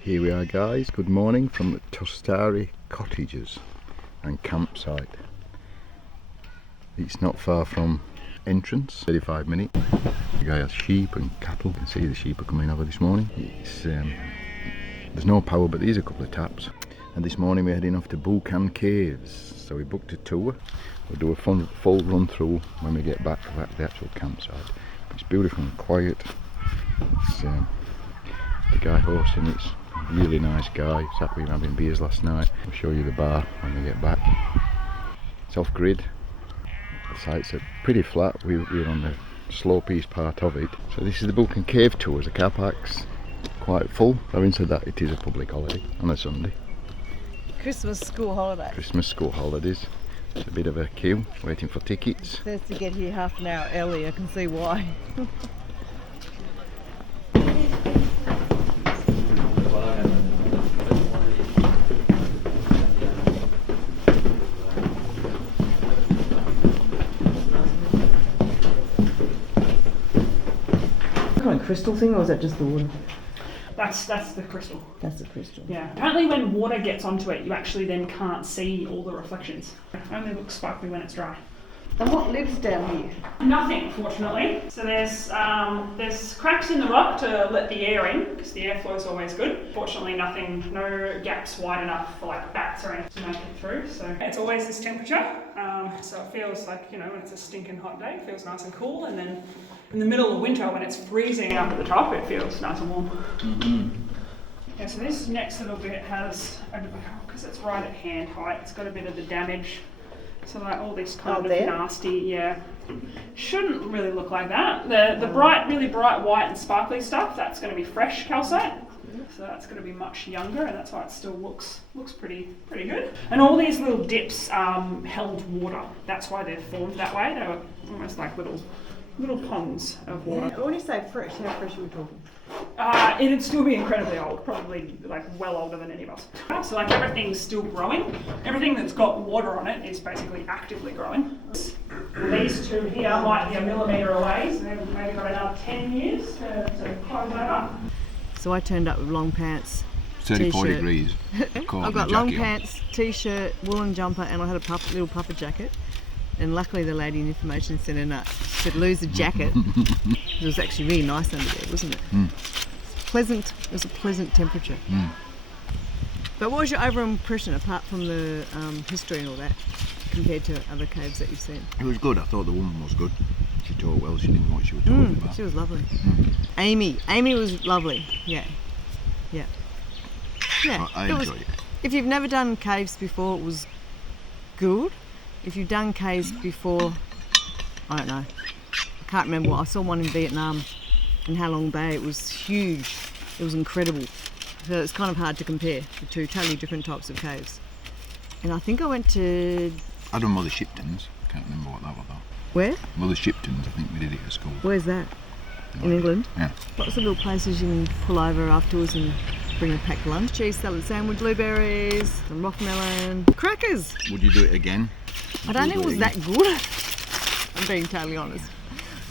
Here we are guys, good morning from Tostaree Cottages and campsite. It's not far from entrance, 35 minutes. The guy has sheep and cattle. You can see the sheep are coming over this morning. There's no power, but there's a couple of taps. And this morning we're heading off to Buchan Caves. So we booked a tour. We'll do a full run through when we get back to the actual campsite. It's beautiful and quiet. The guy hosting it's a really nice guy. Sat with him having beers last night. We'll show you the bar when we get back. It's off grid. The sites are pretty flat. We're on the slope-east part of it. So this is the Buchan Cave tours. The car park's quite full. Having said that, it is a public holiday on a Sunday. Christmas school holiday. Christmas school holidays. It's a bit of a queue, waiting for tickets. It says to get here half an hour early. I can see why. Kind of crystal thing, or is that just the water? That's the crystal. That's the crystal. Yeah. Apparently when water gets onto it, you actually then can't see all the reflections. It only looks sparkly when it's dry. And what lives down here? Nothing, fortunately. So there's cracks in the rock to let the air in, because the airflow is always good. Fortunately, nothing, no gaps wide enough for like bats or anything to make it through. So it's always this temperature. So it feels like, you know, when it's a stinking hot day, it feels nice and cool. And then in the middle of winter, when it's freezing up at the top, it feels nice and warm. Mm-hmm. Yeah, so this next little bit has, because it's right at hand height, it's got a bit of the damage. So like all this kind of nasty, yeah, shouldn't really look like that. The bright, really bright white and sparkly stuff, that's going to be fresh calcite. So that's going to be much younger, and that's why it still looks pretty good. And all these little dips held water. That's why they're formed that way. They were almost like little ponds of water. When you say fresh, how fresh are we talking? It'd still be incredibly old, probably like well older than any of us. So like everything's still growing. Everything that's got water on it is basically actively growing. These two here might be a millimetre away, so they've maybe got another 10 years to close that up. So I turned up with long pants, 34 degrees. I've got long pants, t-shirt, woolen jumper, and I had a little puffer jacket. And luckily the lady in information centre said lose the jacket. It was actually really nice under there, wasn't it? Mm. Pleasant. It was a pleasant temperature. Mm. But what was your overall impression, apart from the history and all that, compared to other caves that you've seen? It was good. I thought the woman was good. She talked well. She knew what she was talking about. She was lovely. Mm. Amy was lovely. Yeah. I enjoyed it. If you've never done caves before, it was good. If you've done caves before, I don't know. I can't remember. I saw one in Vietnam in Ha Long Bay. It was huge. It was incredible. So it's kind of hard to compare the two totally different types of caves. And I think I went to... I done Mother Shipton's. I can't remember what that was about. Where? Mother Shipton's. I think we did it at school. Where's that? In England? Yeah. Lots of little places you can pull over afterwards and bring a packed lunch. Cheese salad sandwich, blueberries, some rock melon, crackers. Would you do it again? I don't think it was that good. I'm being totally honest.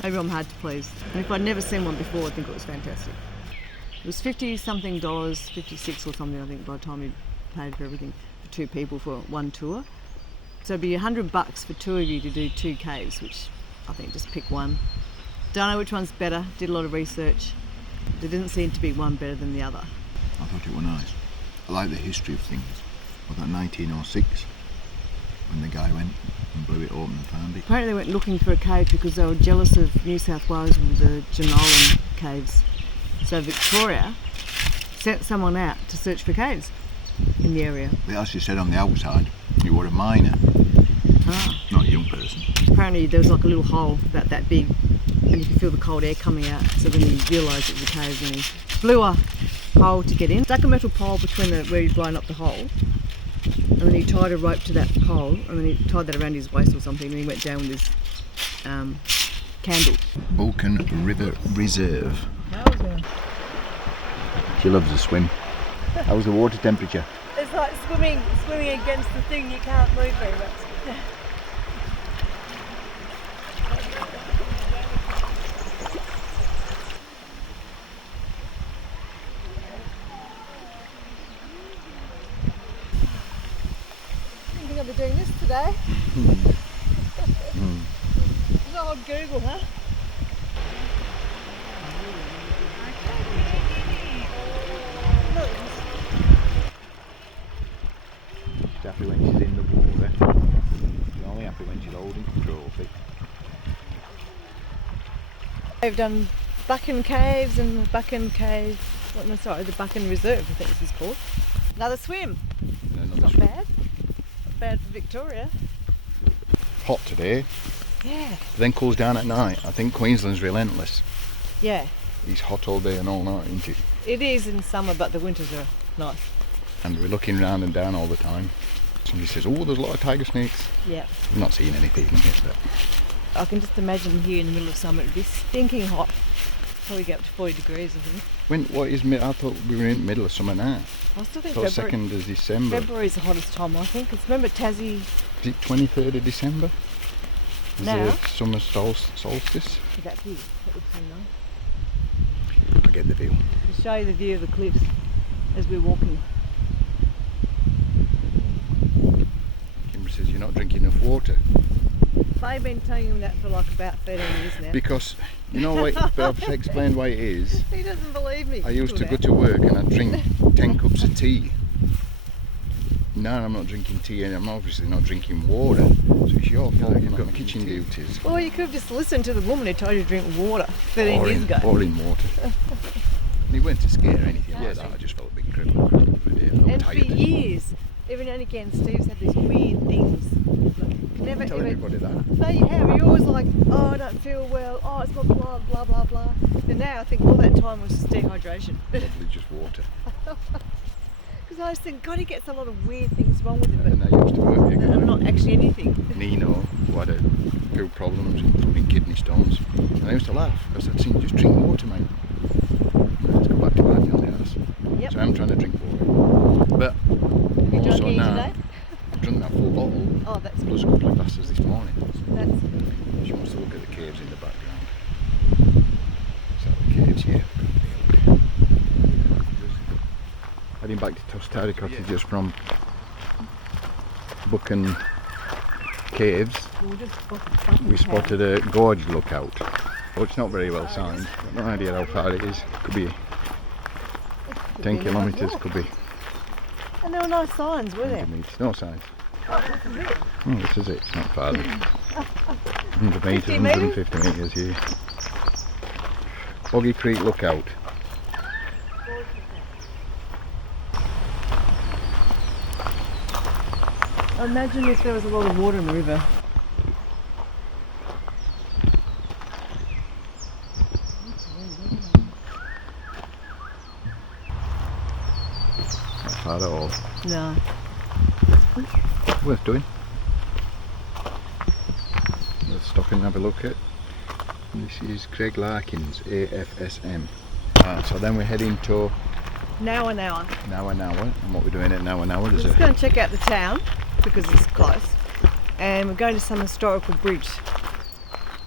Maybe I'm hard to please. And if I'd never seen one before, I think it was fantastic. It was $50-something, 56 or something, I think, by the time we paid for everything, for two people for one tour. So it'd be $100 for two of you to do two caves, which I think just pick one. Don't know which one's better, did a lot of research. There didn't seem to be one better than the other. I thought it was nice. I like the history of things. Was that 1906? When the guy went and blew it open and found it. Apparently they went looking for a cave because they were jealous of New South Wales with the Jenolan caves. So Victoria sent someone out to search for caves in the area. They actually said on the outside you were a miner, not a young person. Apparently there was like a little hole about that big and you could feel the cold air coming out, so then he realised it was a cave and he blew a hole to get in. Stuck a metal pole between where he'd blown up the hole, and then he tied a rope to that pole and then he tied that around his waist or something, and he went down with his candle. Buchan River Reserve. How was it? She loves to swim. How's the water temperature? It's like swimming against the thing, you can't move very much. today. Good old Google, huh? She's happy when she's in the water. She's only happy when she's holding the trophy. They've done Buchan Caves and Buchan Cave, the Buchan Reserve, I think this is called. Another swim. It's not bad. Not bad for Victoria. Hot today, Yeah. then cools down at night. I think Queensland's relentless. Yeah. It's hot all day and all night, isn't it? It is in summer, but the winters are nice. And we're looking round and down all the time. Somebody says, oh, there's a lot of tiger snakes. Yeah. I've not seen anything yet, but I can just imagine here in the middle of summer it'd be stinking hot. Probably get up to 40 degrees, I think. I thought we were in the middle of summer now. I still think So February. 2nd of December. February's the hottest time, I think. Because remember Tassie. Is it 23rd of December? Is Now? the summer solstice? That view. That looks so nice. I get the view. I'll show you the view of the cliffs as we're walking. Kimber says you're not drinking enough water. I've been telling him that for like about 13 years now. Because, you know what, but I've explained why it is. He doesn't believe me. I used to go to work and I'd drink 10 cups of tea. Now I'm not drinking tea and I'm obviously not drinking water. So it's your fault, you've got my kitchen duties. Well, you could have just listened to the woman who told you to drink water 13 years ago. Boiling water. And he weren't to scare or anything like that, I just felt a bit crippled. I'm And for tired. years, every now and again, Steve's had these weird things. Like, never Tell ever. everybody that. No, you have. You're always like, oh, I don't feel well. Oh, it's got blood, blah, blah, blah. And now I think all that time was just dehydration. Probably just water. Because I just think, God, he gets a lot of weird things wrong with him, And I used to work but there. not actually anything. Nino, who had a few problems, including kidney stones. And I used to laugh because I'd seen just drink water, mate. Let's go back to my family house. Yep. So I'm trying to drink water. But You drunk also any now, today? I've drunk that full bottle. Oh, that's Plus a couple of glasses this morning. That's She wants to look at the caves in the background. So the caves here. Heading back to Tostaree Cottages from Buchan Caves. gorgeous. We spotted a gorge lookout. Well, it's not very well signed. I've no idea how far it is. Could be 10 kilometres, could be And there were no signs, were there? 100 metres. No signs. Oh, this is it. Oh, this is it. It's not far. 100 metres, 50 metres? 150 metres here. Boggy Creek Lookout. Imagine if there was a lot of water in the river. Not far at all. No. Worth doing. Let's stop and have a look at. This is Craig Larkin's AFSM. So then we're heading to Now an hour. Now and what we're doing at Now and We're there's just a going to check out the town because it's close. And we're going to some historical bridge.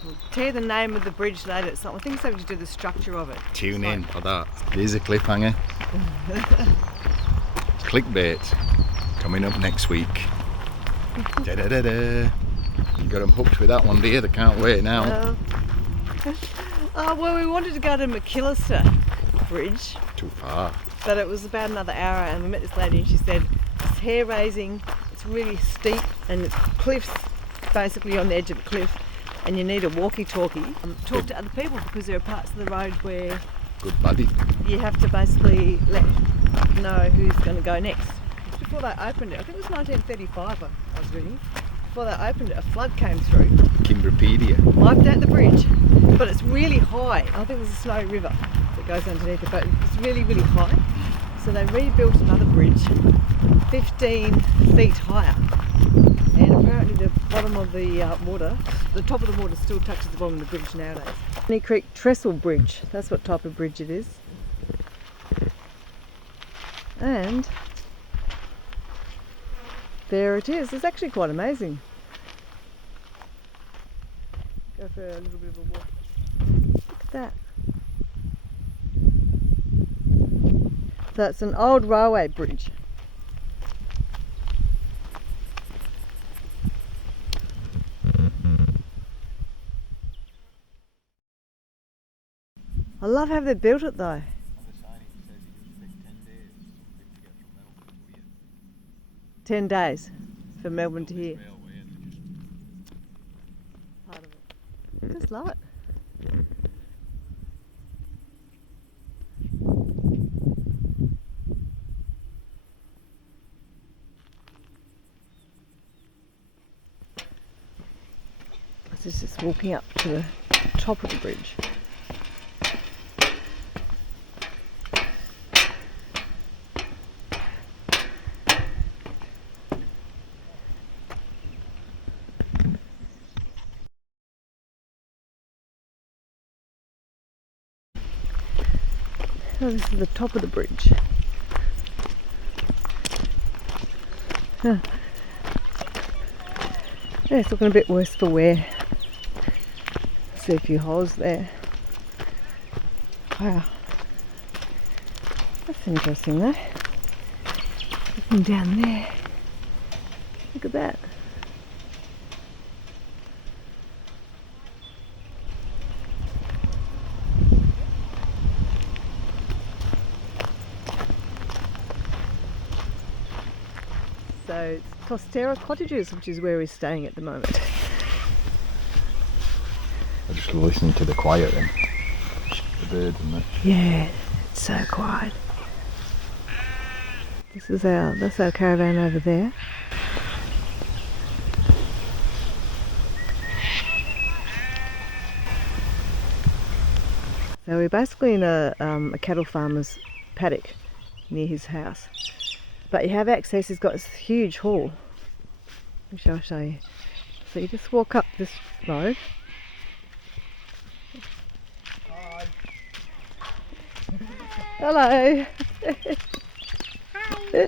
We'll tell you the name of the bridge later. It's not, I think it's something to do with the structure of it. tune in for that. Here's a cliffhanger. Clickbait coming up next week. Da da da da. You got them hooked with that one, dear. They can't wait now. Well, we wanted to go to McAllister Bridge, Too far. but it was about another hour, and we met this lady and she said it's hair raising, it's really steep, and it's cliffs basically on the edge of the cliff, and you need a walkie-talkie. Talk to other people because there are parts of the road where Good buddy. you have to basically let know who's going to go next. Before they opened it, I think it was 1935 I was reading, before they opened it, a flood came through, Kimberpedia. wiped out the bridge, but it's really high. I think there's a Snowy River that goes underneath it, but it's really, really high. So they rebuilt another bridge 15 feet higher. And apparently the bottom of the water, the top of the water still touches the bottom of the bridge nowadays. Scenic Creek Trestle Bridge, that's what type of bridge it is. And there it is. It's actually quite amazing. Go for a little bit of a walk. Look at that. So it's an old railway bridge. I love how they built it though. 10 days from Melbourne to here. Part of it. Just love it. This is just walking up to the top of the bridge. So this is the top of the bridge. Yeah, it's looking a bit worse for wear. See a few holes there. Wow, that's interesting though. Looking down there, look at that. So it's Tostaree Cottages, which is where we're staying at the moment. I'm just listening to the quiet and the birds and that. Yeah, it's so quiet. That's our caravan over there. So we're basically in a cattle farmer's paddock near his house. But you have access, he's got this huge hall, which I'll show you. So you just walk up this road. Hi. Hello.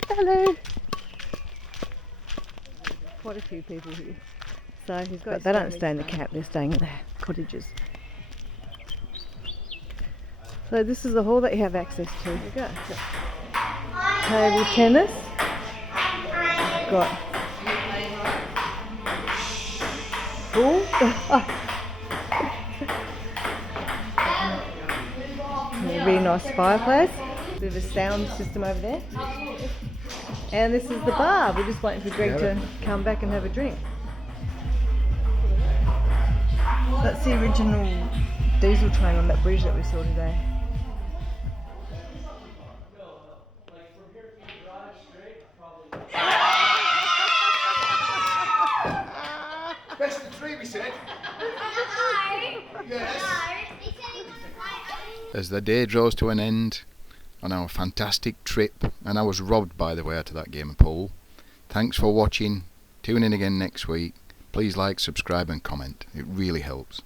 Hello. Quite a few people here. So he's got. But they don't stay in the camp; they're staying in the cottages. So this is the hall that you have access to. There you go. Table tennis. Got pool. A really nice fireplace. Bit of a sound system over there. And this is the bar. We're just waiting for Greg to come back and have a drink. That's the original diesel train on that bridge that we saw today. Best of three, we said. Yes. As the day draws to an end on our fantastic trip, and I was robbed, by the way, out of that game of pool. Thanks for watching. Tune in again next week. Please like, subscribe and comment. It really helps.